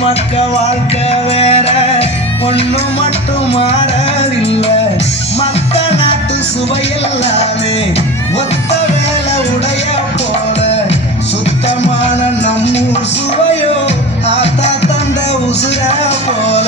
மக்க வாழ்க்கை வேற ஒண்ணு மட்டும் மாறவில்லை. மத்த நாட்டு சுவையெல்லாமே ஒத்த வேலை உடைய போல சுத்தமான நம்மூர் சுவையோ ஆத்தா தந்த உசுர போல.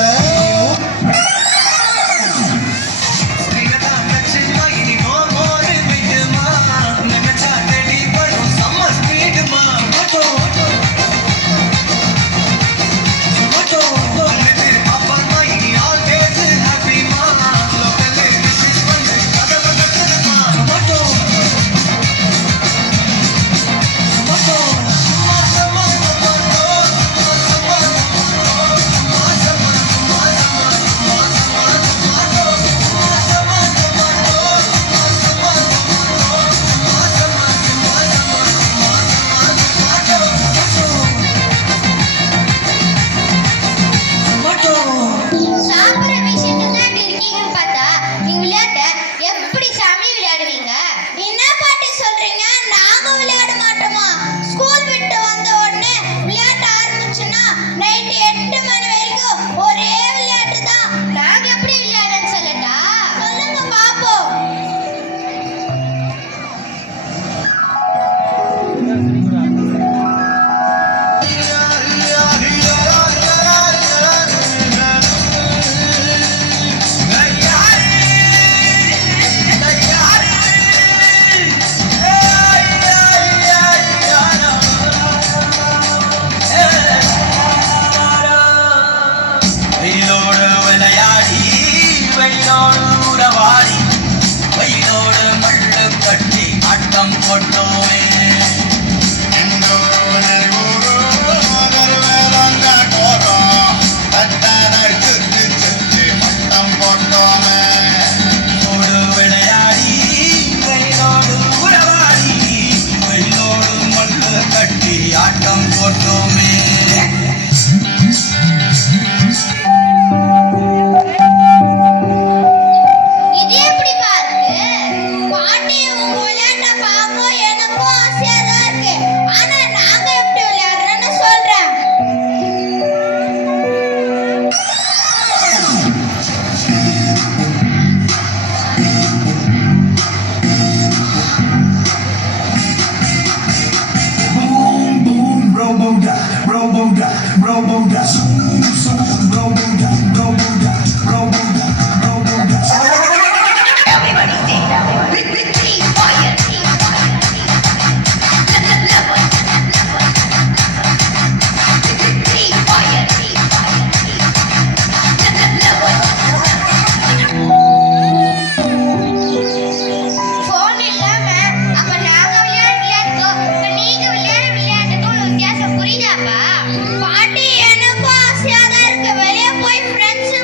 பாட்டி எனக்கும் ஆசையா தான் இருக்கு. வெளியே போய் ஃப்ரெண்ட்ஸ்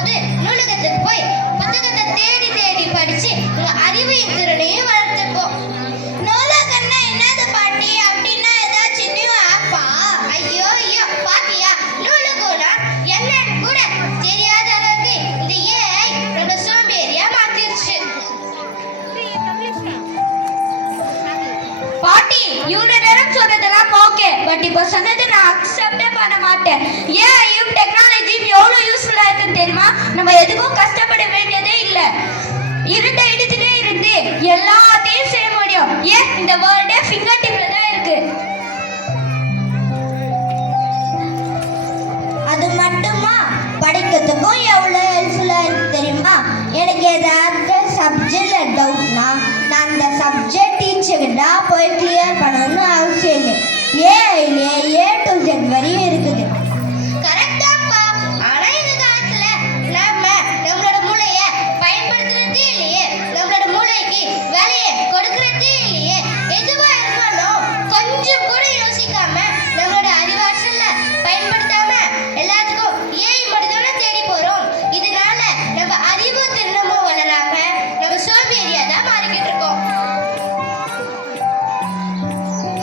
இருக்கும்போது நூலகத்துக்கு போய் புத்தகத்தை தேடி தேடி படிச்சு உங்க அறிவையும் திறனையும் வளர்த்துப்போம். நூலகம்னா என்னது பாட்டி? அப்படின்னா ஏதாச்சும் நியூ ஆப்பா? ஐயோ ஐயோ பாத்தியா, நூலகம்னா என்னன்னு கூட தெரியாத அளவுக்கு இந்த ஏஐ நம்ம சோம்பேறியா மாத்திருச்சு. பாட்டி, இவ்வளவு நேரம் சொன்னதெல்லாம் ஓகே, பட் இப்போ சொன்னதை நான் அக்செப்டே பண்ண மாட்டேன். ஏஐயும் டெக்னாலஜியும் எவ்வளவு யூஸ்ஃபுல்லா இருக்குன்னு தெரியுமா? நம்ம எதுக்கும் கஷ்டப்பட வேண்டியதே இல்லை. இருந்த இடத்திலே இருந்து எல்லாத்தையும் செய்ய முடியும். ஏன் இந்த வேர்ல்டே ஃபிங்கர் டிப்ல தான் இருக்கு. அது மட்டுமா, படிக்கிறதுக்கும் எவ்வளோ ஹெல்ப்ஃபுல்லாக இருக்கு தெரியுமா? எனக்கு ஏதாவது சப்ஜெக்ட்ல டவுட்னா நான் அந்த சப்ஜெக்ட் டீச்சர்கிட்ட போய் கிளியர் பண்ணணும்னு அவசியம் இல்லை. ஏஐலே A to Z வரையும் இருக்குது. கரெக்டாப்பா. ஆனா இந்த காலத்துல நம்மளோட மூளையை பயன்படுத்துறதே இல்லையே, நம்மளோட மூளைக்கு வேலையை கொடுக்கறதே இல்லையே. எதுவா இருந்தாலும் கொஞ்சம் கூட யோசிக்காம நம்மளோட அறிவாற்றல பயன்படுத்தாம எல்லாத்துக்கும் ஏஐ மட்டும் தானே தேடி போறோம். இதனால நம்ம அறிவு திறனும் வளராம நம்ம சோம்பேறியா தான் மாறிக்கிட்டு இருக்கோம்.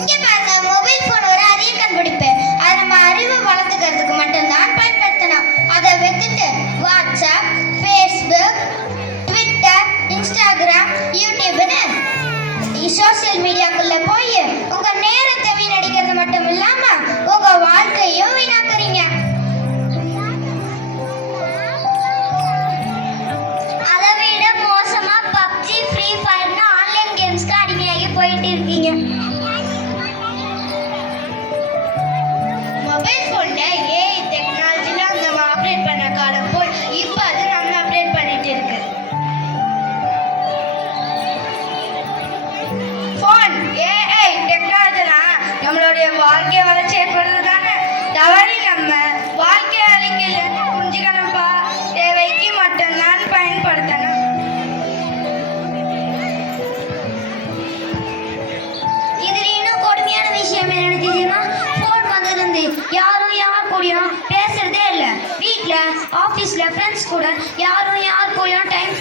இங்க பாருங்க, மொபைல் போன் ஒரு அரிய கண்டுபிடிப்பு. அதை நம்ம அறிவை வளர்த்துக்கிறதுக்கு மட்டும்தான் பயன்படுத்தணும். அதை விட்டுட்டு வாட்ஸ்அப், ஃபேஸ்புக், ட்விட்டர், இன்ஸ்டாகிராம், யூடியூப்னு சோசியல் மீடியாக்குள்ள போய் உங்க நேரத்தை வீணடிக்கிறது மட்டும் இல்லாம உங்க வாழ்க்கையும் வீணாக்குறீங்க. அதை விட மோசமா பப்ஜி, ஃப்ரீ ஃபயர்னு ஆன்லைன் கேம்ஸ்க்கு அடிமையாகி போயிட்டு இருக்கீங்க. மொபைல் போன்ல ஏஐ டெக்னாலஜில நம்ம அப்டேட் பண்ண காலம் போய் இப்போ அது நம்ம அப்டேட் பண்ணிட்டு இருக்கு. போன் ஏஐ டெக்னாலஜினா நம்மளுடைய வாழ்க்கை வளர்ச்சி ஏற்படுறது தானே தவறி நம்ம வாழ்க்கை அழிக்கலன்னு புரிஞ்சுக்கணும்ப்பா. தேவைக்கு மட்டும்தான் பயன்படுத்தணும். இதுல இன்னும் கொடுமையான விஷயம் என்னன்னு தெரியுமா? போன் வந்ததுலேருந்து யாரும் யார் கூடயும் பேசுறதே இல்லை. வீட்டில், ஆஃபீஸில், ஃப்ரெண்ட்ஸ் கூட யாரும் யார் கூடயும் டைம்